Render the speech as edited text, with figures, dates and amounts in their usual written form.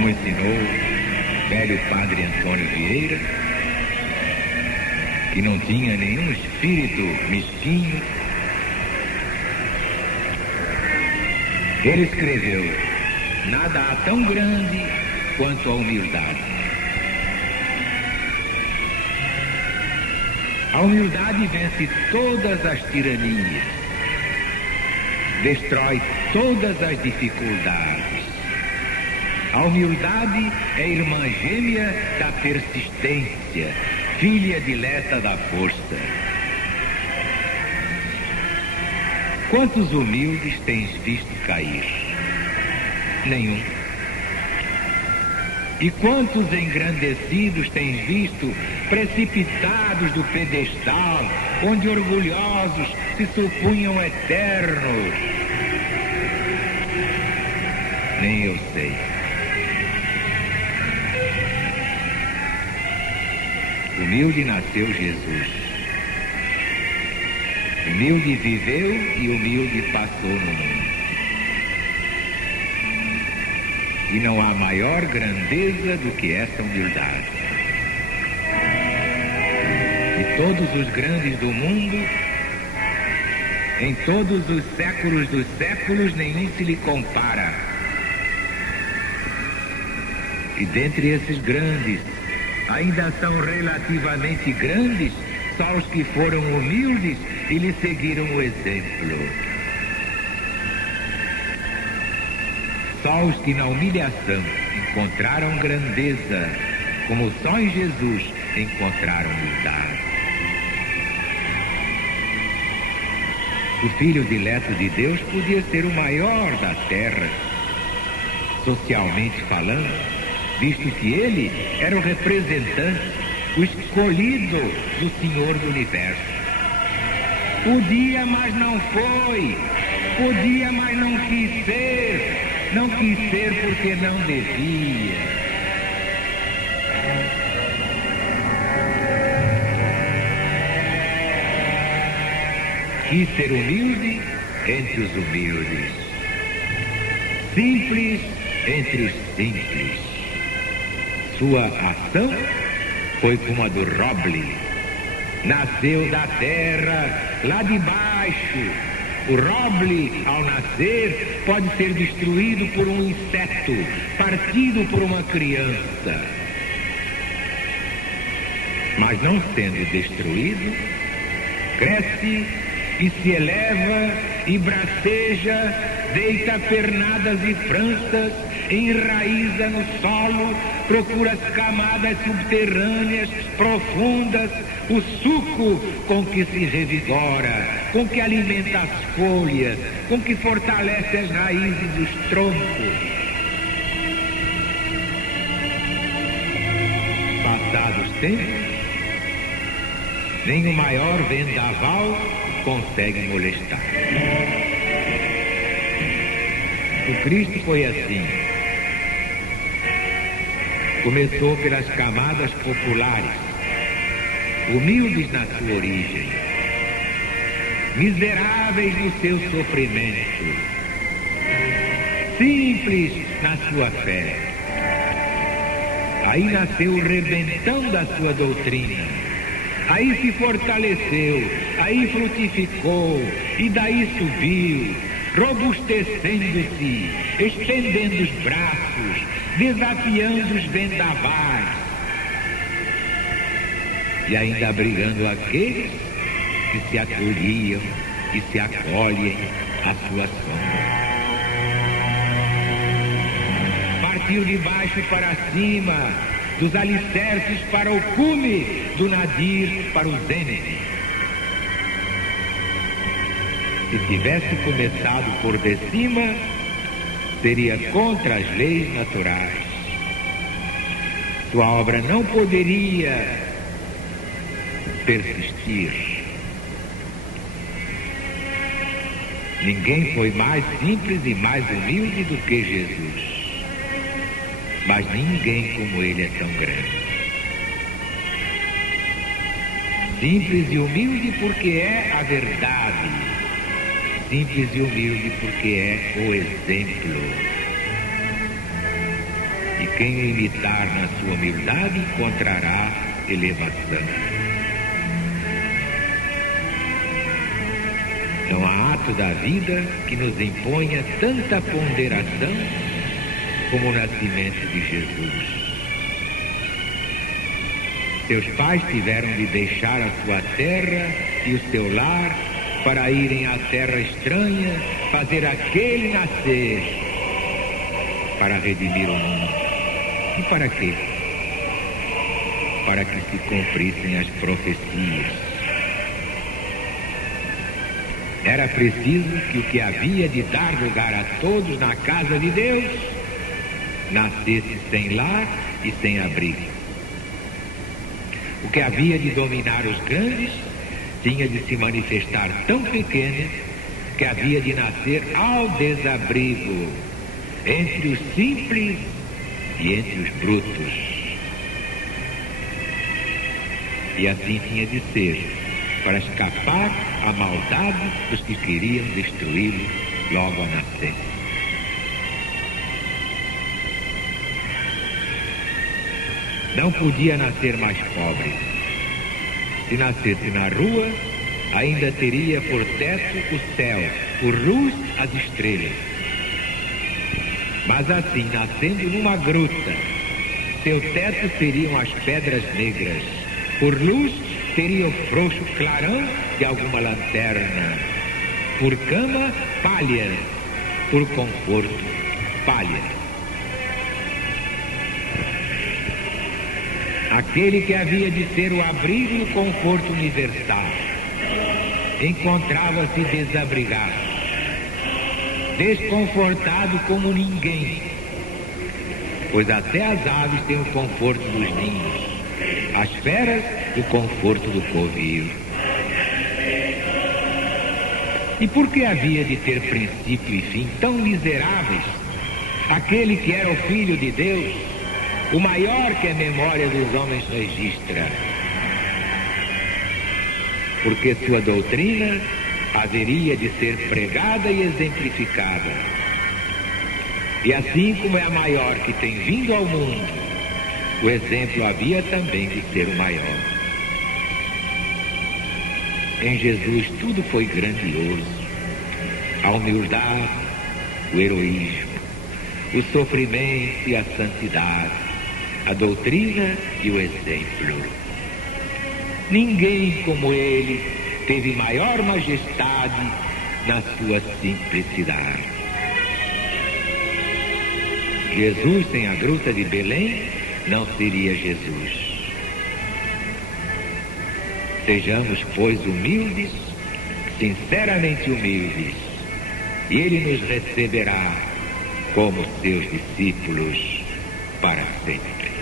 como ensinou o velho padre Antônio Vieira, que não tinha nenhum espírito mesquinho. Ele escreveu: nada há tão grande quanto a humildade. A humildade vence todas as tiranias, destrói todas as dificuldades. A humildade é irmã gêmea da persistência, filha dileta da força. Quantos humildes tens visto cair? Nenhum. E quantos engrandecidos tens visto precipitados do pedestal, onde orgulhosos se supunham eternos? Nem eu sei. Humilde nasceu Jesus. Humilde viveu e humilde passou no mundo. E não há maior grandeza do que essa humildade. E todos os grandes do mundo, em todos os séculos dos séculos, nenhum se lhe compara. E dentre esses grandes, ainda são relativamente grandes só os que foram humildes e lhe seguiram o exemplo. Só os que na humilhação encontraram grandeza, como só em Jesus encontraram humildade. O Filho dileto de Deus podia ser o maior da terra, socialmente falando, visto que ele era o representante, o escolhido do Senhor do Universo. Podia, mas não foi. Podia, mas não quis ser. Não quis ser porque não devia. Quis ser humilde entre os humildes, simples entre os simples. Sua ação foi como a do roble. Nasceu da terra, lá de baixo. O roble, ao nascer, pode ser destruído por um inseto, partido por uma criança. Mas não sendo destruído, cresce e se eleva e braceja, deita pernadas e franças, enraiza no solo, procura as camadas subterrâneas, profundas, o suco com que se revigora, com que alimenta as folhas, com que fortalece as raízes dos troncos. Passados tempos, nem o maior vendaval consegue molestar. O Cristo foi assim. Começou pelas camadas populares, humildes na sua origem, miseráveis no seu sofrimento, simples na sua fé. Aí nasceu o rebentão da sua doutrina, aí se fortaleceu, aí frutificou, e daí subiu, robustecendo-se, estendendo os braços, desafiando os vendavais e ainda abrigando aqueles que se acolhiam e se acolhem à sua sombra. Partiu de baixo para cima, dos alicerces para o cume, do nadir para o zênite. Se tivesse começado por de cima, seria contra as leis naturais. Sua obra não poderia persistir. Ninguém foi mais simples e mais humilde do que Jesus. Mas ninguém como ele é tão grande. Simples e humilde porque é a verdade. Simples e humilde porque é o exemplo. E quem o imitar na sua humildade encontrará elevação. Não há ato da vida que nos imponha tanta ponderação como o nascimento de Jesus. Seus pais tiveram de deixar a sua terra e o seu lar para irem à terra estranha, fazer aquele nascer para redimir o mundo. E para quê? Para que se cumprissem as profecias. Era preciso que o que havia de dar lugar a todos na casa de Deus nascesse sem lar e sem abrigo. O que havia de dominar os grandes tinha de se manifestar tão pequeno que havia de nascer ao desabrigo, entre os simples e entre os brutos. E assim tinha de ser, para escapar à maldade dos que queriam destruí-lo logo ao nascer. Não podia nascer mais pobre. Se nascesse na rua, ainda teria por teto o céu, por luz as estrelas. Mas assim, nascendo numa gruta, seu teto seriam as pedras negras, por luz teria o frouxo clarão de alguma lanterna, por cama, palha, por conforto, palha. Aquele que havia de ser o abrigo e o conforto universal encontrava-se desabrigado, desconfortado como ninguém, pois até as aves têm o conforto dos ninhos, as feras o conforto do covil. E por que havia de ter princípio e fim tão miseráveis aquele que era o Filho de Deus, o maior que a memória dos homens registra? Porque sua doutrina haveria de ser pregada e exemplificada. E assim como é a maior que tem vindo ao mundo, o exemplo havia também de ser o maior. Em Jesus tudo foi grandioso: a humildade, o heroísmo, o sofrimento e a santidade, a doutrina e o exemplo. Ninguém como ele teve maior majestade na sua simplicidade. Jesus sem a gruta de Belém não seria Jesus. Sejamos, pois, humildes, sinceramente humildes, e ele nos receberá como seus discípulos para sempre.